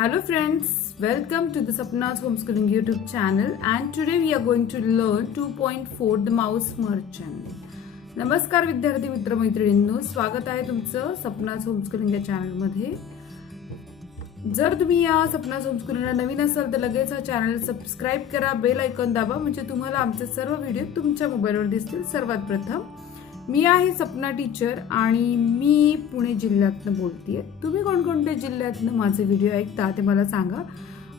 Hello friends, welcome to the Sapna's Homeschooling YouTube channel and today we are going to learn 2.4 The Mouse Merchant. नमस्कार विद्यार्थी मित्र मैत्रिणींनो, स्वागत आहे तुमचं सपनाज होमस्कूलिंग या चॅनलमध्ये. जर तुम्ही या सपनाज होमस्कूलिंगला नवीन असाल तर लगेच हा चॅनल सबस्क्राइब करा, बेल आयकॉन दाबा म्हणजे तुम्हाला आमचे सर्व व्हिडिओ तुमच्या मोबाईलवर दिसतील. सर्वात प्रथम मी आहे सपना टीचर आणि मी पुणे जिल्ह्यातनं बोलतेय. तुम्ही कोणकोणत्या जिल्ह्यातनं माझे व्हिडिओ ऐकता ते मला सांगा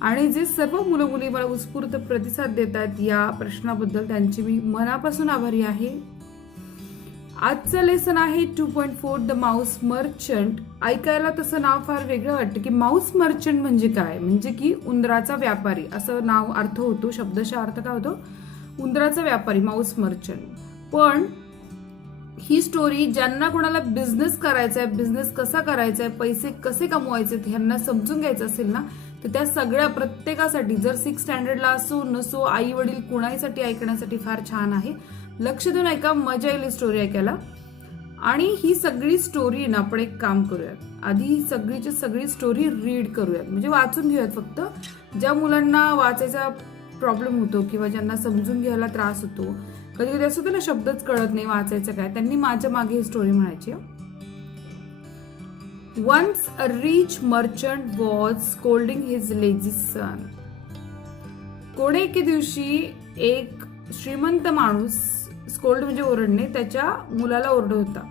आणि जे सर्व मुलं मुली मला उत्स्फूर्त प्रतिसाद देतात या प्रश्नाबद्दल त्यांची मी मनापासून आभारी आहे. आजचं लेसन आहे 2.4 द माऊस मर्चंट. ऐकायला तसं नाव फार वेगळं वाटतं की माऊस मर्चंट म्हणजे काय, म्हणजे की उंदराचा व्यापारी असं नाव अर्थ होतो. शब्दशः अर्थ काय होतो? उंदराचा व्यापारी, माऊस मर्चंट. पण ही स्टोरी ज्यांना कोणाला बिझनेस करायचा आहे, बिझनेस कसा करायचा आहे, पैसे कसे कमवायचे ह्यांना समजून घ्यायचं असेल ना, तर त्या सगळ्या प्रत्येकासाठी, जर 6th स्टँडर्डला असो नसो, आई वडील कुणाहीसाठी ऐकण्यासाठी फार छान आहे. लक्ष देऊन ऐका, मजा येईल स्टोरी ऐकायला. आणि ही सगळी स्टोरी ना आपण एक काम करूयात, आधी ही सगळीची सगळी स्टोरी रीड करूयात, म्हणजे वाचून घेऊयात. फक्त ज्या मुलांना वाचायचा प्रॉब्लेम होतो किंवा ज्यांना समजून घ्यायला त्रास होतो, कधी कधी असं ना शब्दच कळत नाही वाचायचं काय, त्यांनी माझ्या मागे ही स्टोरी म्हणायची. Once a rich merchant was scolding his lazy son. कोणे एके दिवशी एक श्रीमंत माणूस, स्कोल्ड म्हणजे ओरडणे, त्याच्या मुलाला ओरडत होता.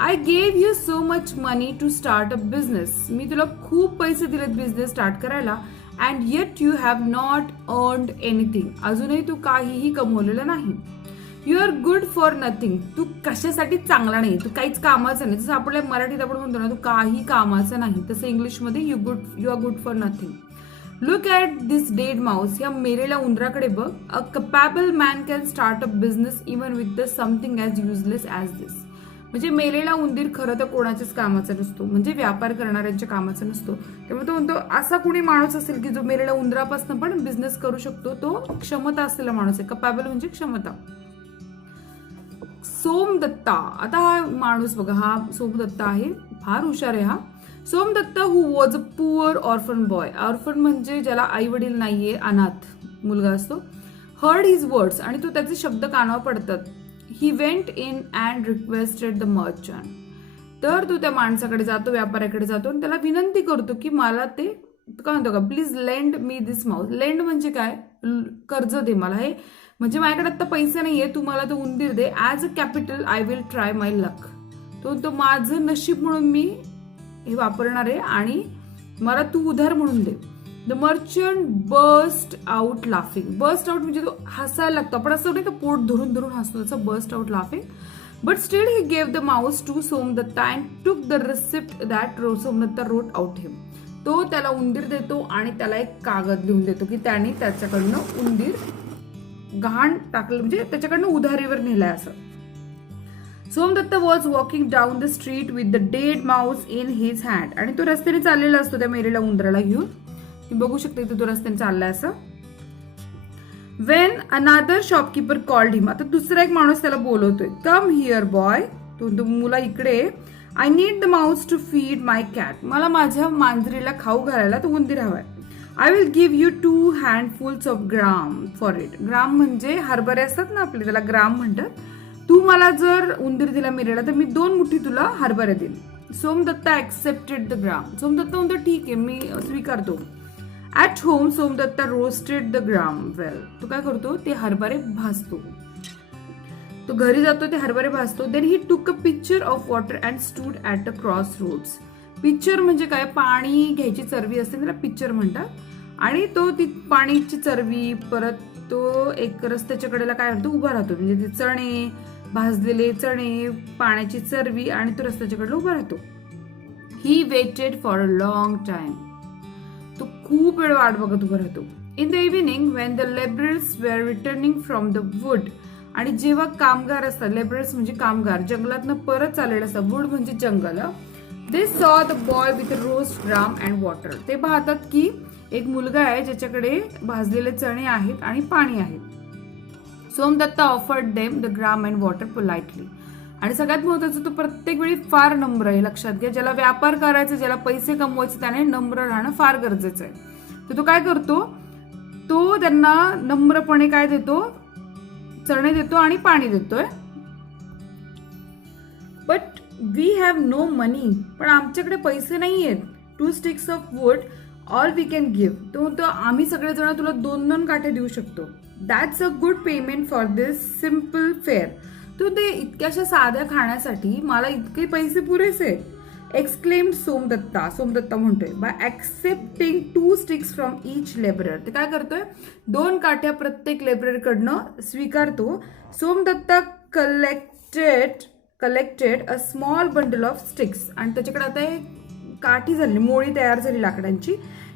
I gave you so much money to start a business. मी तुला खूप पैसे दिलेत बिझनेस स्टार्ट करायला, and yet you have not earned anything. अजूनही तू काहीही कमवलेलं नाही. You are good for nothing. तू कशासाठी चांगला नाही, तू काहीच कामाचं नाही. जसं आपल्या मराठीत आपण म्हणतो ना, तू काही कामाचं नाही, तसं इंग्लिशमध्ये you are good for nothing. Look at this dead mouse. या मेलेल्या उंदराकडे बघ. A capable man can start a business even with the something as useless as this. म्हणजे मेलेला उंदीर खरं तर कोणाच्याच कामाचा नसतो, म्हणजे व्यापार करणाऱ्यांच्या कामाचा नसतो. त्यामुळे तो म्हणतो असा कोणी माणूस असेल की जो मेलेल्या उंदरापासून पण बिझनेस करू शकतो, तो क्षमता असलेला माणूस आहे. कपॅबल म्हणजे क्षमता. सोमदत्ता. आता हा माणूस बघा, हा सोमदत्ता आहे, फार हुशार आहे हा. Somadatta who was a poor orphan boy. Orphan म्हणजे ज्याला आई वडील नाहीये, अनाथ मुलगा असतो. Heard his words. आणि तो त्याचे शब्द कानावर पडतात. He went in and requested the merchant. तर तो त्या माणसाकडे जातो, व्यापाऱ्याकडे जातो आणि त्याला विनंती करतो की मला ते काय म्हणतो का, please lend me this mouse. Lend म्हणजे काय, कर्ज दे मला हे, म्हणजे माझ्याकडे आता पैसे नाहीये, तू मला तो उंदीर दे. As a capital I will try my luck. तो माझं नशीब म्हणून मी हे वापरणार आहे आणि मला तू उधार म्हणून दे. The merchant burst out laughing. Burst out म्हणजे तो हसायला लागतो. आपण असं नाही का पोट धरून धरून हसतो, तसं burst out laughing. But still he gave the mouse to Somadatta and took the receipt that Somadatta wrote out him. तो त्याला उंदीर देतो आणि त्याला एक कागद लिहून देतो की त्याने त्याच्याकडनं उंदीर गहाण टाकलं, म्हणजे त्याच्याकडनं उधारीवर नेलाय असं. Somdatta was walking down the street with the dead Mouse in his hand. आणि तो रस्त्याने चाललेला असतो त्या मेलेल्या उंदराला घेऊन. तुम्ही बघू शकता इथे तो रस्त्याने चाललाय असं. वेन अनादर शॉपकीपर कॉल्ड हिम. आता दुसरा एक माणूस त्याला बोलवतोय. Come here boy. तो मुला इकडे. I need the mouse to feed my cat. मला माझ्या मांजरीला खाऊ घालायला तो उंदीर हवाय. I will give you 2 handfuls of gram for it. Gram म्हणजे हरभरे असतात ना आपले, त्याला ग्राम म्हणतात. तू मला जर उंदीर दिला मेलेला तर मी 2 मुठी तुला हरभरे देईन. Somadatta accepted the gram. Somadatta म्हणतो ठीक आहे, मी स्वीकारतो. At home Somadatta roasted the gram well. तो काय करतो, ते हरभरे भाजतो. तो घरी जातो, ते हरभरे भाजतो. Then he took a pitcher of water and stood at a crossroads. Pitcher म्हणजे काय, पाणी घ्यायची चरवी असते, त्याला पिक्चर म्हणतात. आणि तो ती पाणीची चरवी, परत तो एक रस्त्याच्या कडेला काय म्हणतो उभा राहतो, म्हणजे ते चणे, भाजलेले चणे, पाण्याची चरवी, आणि तो रस्त्याच्या कडेला उभा राहतो. He waited for a long time. तो खूप वेळ वाट बघत उभा राहतो. In the evening when the labourers were returning from the wood. आणि जेव्हा कामगार असतात, लेबरर्स म्हणजे कामगार, जंगलातनं परत चाललेले असतात. वुड म्हणजे जंगल. They saw the boy with roast gram and water. ते पाहतात की एक मुलगा आहे ज्याच्याकडे भाजलेले चणे आहेत आणि पाणी आहे. Somdatta offered them the gram and water politely. आणि सगळ्यात महत्वाचं, तो प्रत्येक वेळी फार नम्र आहे. लक्षात घ्या, ज्याला व्यापार करायचा, ज्याला पैसे कमवायचे, त्याने नम्र राहणं फार गरजेचं आहे. तर तो काय करतो, तो त्यांना नम्रपणे काय देतो, चणे देतो आणि पाणी देतोय. But we have no money, पण आमच्याकडे पैसे नाही आहेत. 2 sticks of wood all we can give. तो म्हणतो आम्ही सगळेजण तुला 2 काठे देऊ शकतो. That's a good payment for this simple fare. तो ते इतक्याशा साध्या खाण्यासाठी मला इतके पैसे पुरेसे आहेत. एक्सक्लेम्ड सोमदत्ता. सोमदत्ता म्हणतोय, by accepting 2 sticks from each labourer. ते काय करतोय, 2 काठ्या प्रत्येक लेबरर कडनं स्वीकारतो. Somdatta collected a small bundle of sticks. आणि त्याच्याकडे आता एक काठी झाली, मोळी तयार झाली लाकडांची.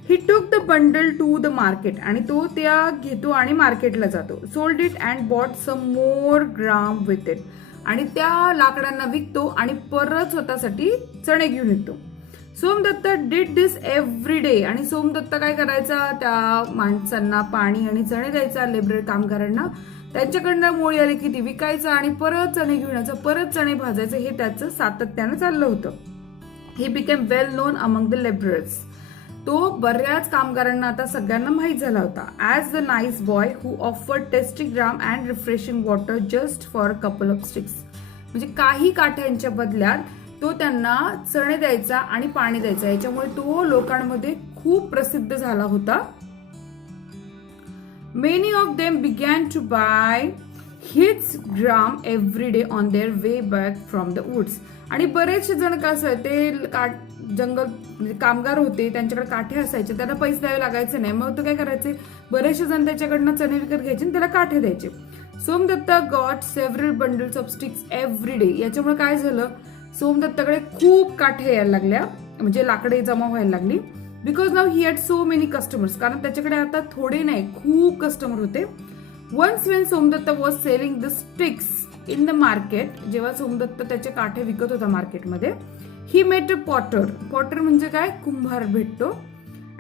He took the bundle to the market. आणि तो त्या घेतो आणि मार्केटला जातो. Sold it and bought some more gram with it. आणि त्या लाकडांना विकतो आणि परत स्वतःसाठी चणे घेऊन येतो. Somdatta did this every day. आणि सोमदत्ता काय करायचा, त्या माणसांना पाणी आणि चणे द्यायचा, लेबर कामगारांना. त्यांच्याकडनं मोळी आली की ती विकायचं आणि परत चणे घेऊन यायचं, परत चणे भाजायचं. हे त्याचं सातत्यानं चाललं होतं. He became well non among the labourers. तो बऱ्याच कामगारांना आता सगळ्यांना माहीत झाला होता. As the nice boy who offered tasty gram and refreshing water just for a couple of sticks. म्हणजे काही काठ्यांच्या बदल्यात तो त्यांना चणे द्यायचा आणि पाणी द्यायचा. याच्यामुळे तो लोकांमध्ये खूप प्रसिद्ध झाला होता. Many of them began to buy his gram every day on their way back from the woods. आणि बरेचसे जण कसं आहे, ते जंगल म्हणजे कामगार होते, त्यांच्याकडे काठे असायचे, त्यांना पैसे द्यावे लागायचे नाही. मग तो काय करायचे, बरेचसे जण त्याच्याकडनं चणे विकत घ्यायचे आणि त्याला काठे द्यायचे. Somdatta got several bundles of sticks every day. याच्यामुळे काय झालं, सोमदत्ताकडे खूप काठे यायला लागल्या, म्हणजे लाकडे जमा व्हायला लागली. बिकॉज नाव he had so many customers. कारण त्याच्याकडे आता थोडे नाही, खूप कस्टमर होते. Once when Somdatta was selling the sticks in the market. जेव्हा सोमदत्त त्याचे काठे विकत होता मार्केटमध्ये, ही मेट अ पॉटर. पॉटर म्हणजे काय, कुंभार भेटतो.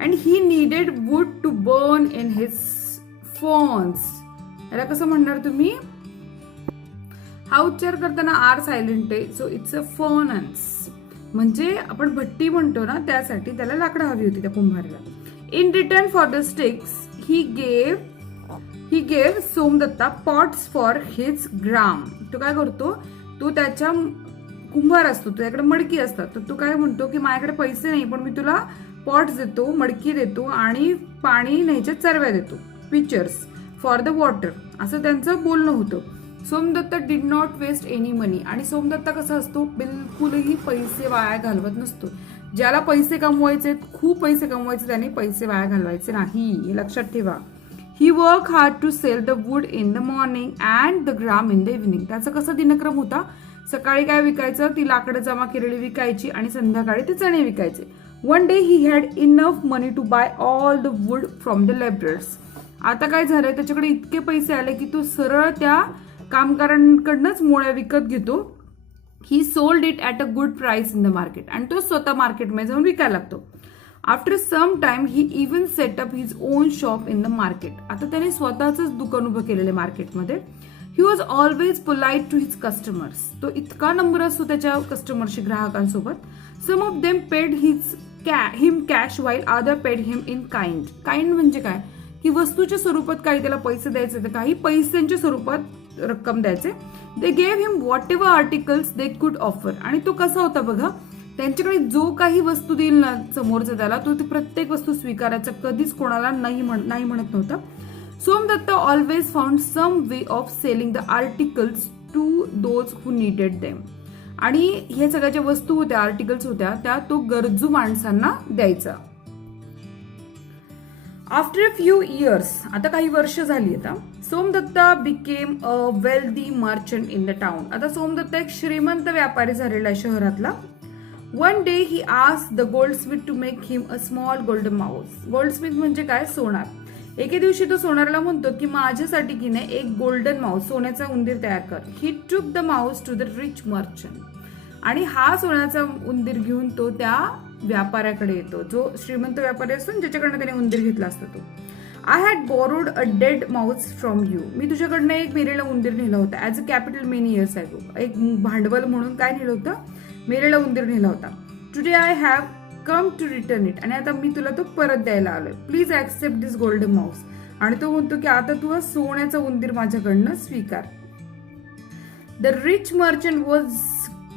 And he needed wood to burn in his furnace. याला कसं म्हणणार तुम्ही, हा उच्चार करताना आर सायलेंट आहे, सो इट्स अ फर्नन्स. म्हणजे आपण भट्टी म्हणतो ना, त्यासाठी त्याला लाकडं हवी होती त्या कुंभाराला. In return for the sticks he gave Somadatta pots for his gram. तो काय करतो, तो त्याच्या कुंभार असतो, त्याच्याकडे मडकी असतात, तर तो काय म्हणतो की माझ्याकडे पैसे नाही, पण मी तुला पॉट्स देतो, मडकी देतो आणि पाणी न्यायच्या चरव्या देतो, पिचर्स फॉर द वॉटर. असं त्यांचं बोलणं होतं. Somadatta did not waste any money. आणि सोमदत्ता कसा असतो, बिलकुलही पैसे वाया घालवत नसतो. ज्याला पैसे कमवायचे, खूप पैसे कमवायचे, त्याने पैसे वाया घालवायचे नाही, हे लक्षात ठेवा. He work hard to sell the wood in the morning and the gram in the evening. त्याचा कसा दिनक्रम होता, सकाळी काय विकायचं, ती लाकडं जमा केलेली विकायची आणि संध्याकाळी ते चणे विकायचे. One day he had enough money to buy all the wood from the labourers. आता काय झालंय, त्याच्याकडे इतके पैसे आले की तो सरळ त्या कामगारांकडनंच मोळ्या विकत घेतो. He sold it at a good price in the market. आणि तो स्वतः मार्केटमध्ये जाऊन विकायला लागतो. After some time he even set up his own shop in the market. आता त्याने स्वतःच दुकान उभं केलेलं मार्केटमध्ये. He was always polite to his customers. तो इतका नम्र असतो त्याच्या कस्टमरशी, ग्राहकांसोबत. Some of them paid him cash while other paid him in kind. Kind म्हणजे काय, की वस्तूच्या स्वरूपात काही त्याला पैसे द्यायचे, तर काही पैशांच्या स्वरूपात रक्कम द्यायचे. They gave him what ever articles they could offer. आणि तो कसा होता बघा, त्यांच्याकडे जो काही वस्तू देईल ना समोरचा त्याला, तो ती प्रत्येक वस्तू स्वीकारायचा, कधीच कोणाला नाही म्हणत नव्हता. Somdatta always found some way of selling the articles to those who needed them. आणि हे सगळ्या ज्या वस्तू होत्या, आर्टिकल्स होत्या, त्या तो गरजू माणसांना द्यायचा. आफ्टर अ फ्यू इयर्स, आता काही वर्ष झाली, आता Somdatta became a wealthy merchant in the town. आता सोमदत्ता एक श्रीमंत व्यापारी झालेला आहे शहरातला. One day he asked the goldsmith to make him a small golden mouse. Goldsmith म्हणजे काय, सोनार. एके दिवशी तो सोनारला म्हणतो की माझ्यासाठी की नाही एक गोल्डन माउस, सोन्याचा उंदीर तयार कर. He took the mouse to the rich merchant. आणि हा सोन्याचा उंदीर घेऊन तो त्या व्यापाऱ्याकडे येतो, जो श्रीमंत व्यापारी असतो ज्याच्याकडनं त्याने उंदीर घेतला असतो तो. I had borrowed a dead mouse from you. मी तुझ्याकडनं एक मेलेला उंदीर नेला होता as a capital many years ago. एक भांडवल म्हणून काय नेलं होतं, मेलेला उंदीर नेला होता. Today I have come to return it. आणि आता मी तुला तो परत द्यायला आलोय. Please accept this golden mouse. आणि तो म्हणतो की आता तू हा सोन्याचा उंदीर माझ्याकडनं स्वीकार. The rich merchant was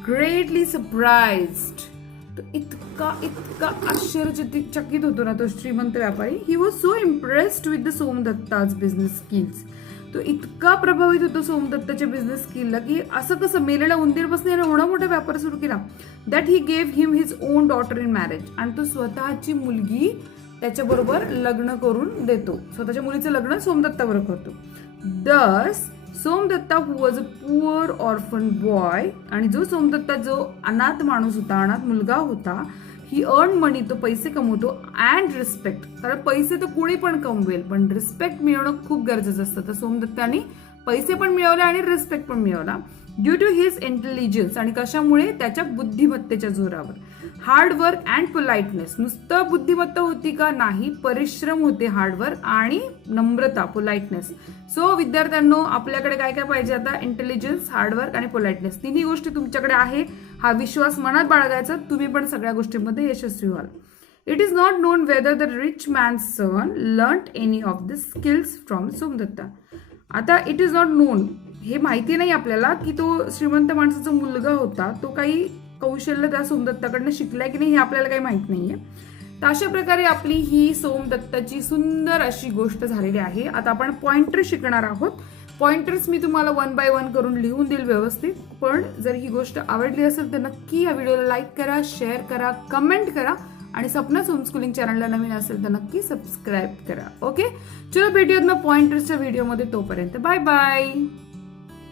greatly surprised. तो इतका आश्चर्यचकित होतो ना तो श्रीमंत व्यापारी. He was so impressed with the Somadatta's business skills. तो इतका प्रभावित होतो सोमदत्ताच्या बिझनेस स्किलला की असं कसं मेलेला उंदीर बसणे एवढा मोठा व्यापार सुरू केला. That he gave him his on daughter in marriage. आणि तो स्वतःची मुलगी त्याच्याबरोबर लग्न करून देतो. स्वतःच्या मुलीचं लग्न सोमदत्ताबरोबर करतो. Thus Somadatta who was a poor orphan boy. आणि जो सोमदत्ता जो अनाथ माणूस होता, अनाथ मुलगा होता, ही अर्न मनी, तो पैसे कमवतो, अँड रिस्पेक्ट. कारण पैसे तर कोणी पण कमवेल, पण रिस्पेक्ट मिळवणं खूप गरजेचं असतं. तर सोमदत्ताने पैसे पण मिळवले आणि रिस्पेक्ट पण मिळवला ड्यू टू हिज इंटेलिजन्स. आणि कशामुळे, त्याच्या बुद्धिमत्तेच्या जोरावर. Hard work and politeness. नुसतं बुद्धिमत्ता होती का, नाही, परिश्रम होते, हार्डवर्क आणि नम्रता, पोलाइटनेस. सो विद्यार्थ्यांनो, आपल्याकडे काय काय पाहिजे आता, इंटेलिजन्स, हार्डवर्क आणि पोलाइटनेस. तिन्ही गोष्टी तुमच्याकडे आहे. हा विश्वास मनात बाळगायचा, तुम्ही पण सगळ्या गोष्टींमध्ये यशस्वी व्हाल. It is not known whether the rich man's son learn any of the skills from Somdatta. आता इट इज नॉट नोन, हे माहिती नाही आपल्याला की तो श्रीमंत माणसाचा मुलगा होता, तो काही कौशल्य त्या सोमदत्ताकडनं शिकलाय की नाही हे आपल्याला काही माहित नाहीये. तर अशा प्रकारे आपली ही सोमदत्ताची सुंदर अशी गोष्ट झालेली आहे. आता आपण पॉइंटर शिकणार आहोत. पॉइंटर्स मी तुम्हाला 1 by 1 करून लिहून देईल व्यवस्थित. पण जर ही गोष्ट आवडली असेल तर नक्की या व्हिडिओला लाईक करा, शेअर करा, कमेंट करा आणि सपनाज होमस्कूलिंग चॅनलला नवीन असेल तर नक्की सबस्क्राईब करा. ओके, चलो भेटूयात मग पॉइंटर्सच्या व्हिडिओमध्ये. तोपर्यंत बाय बाय.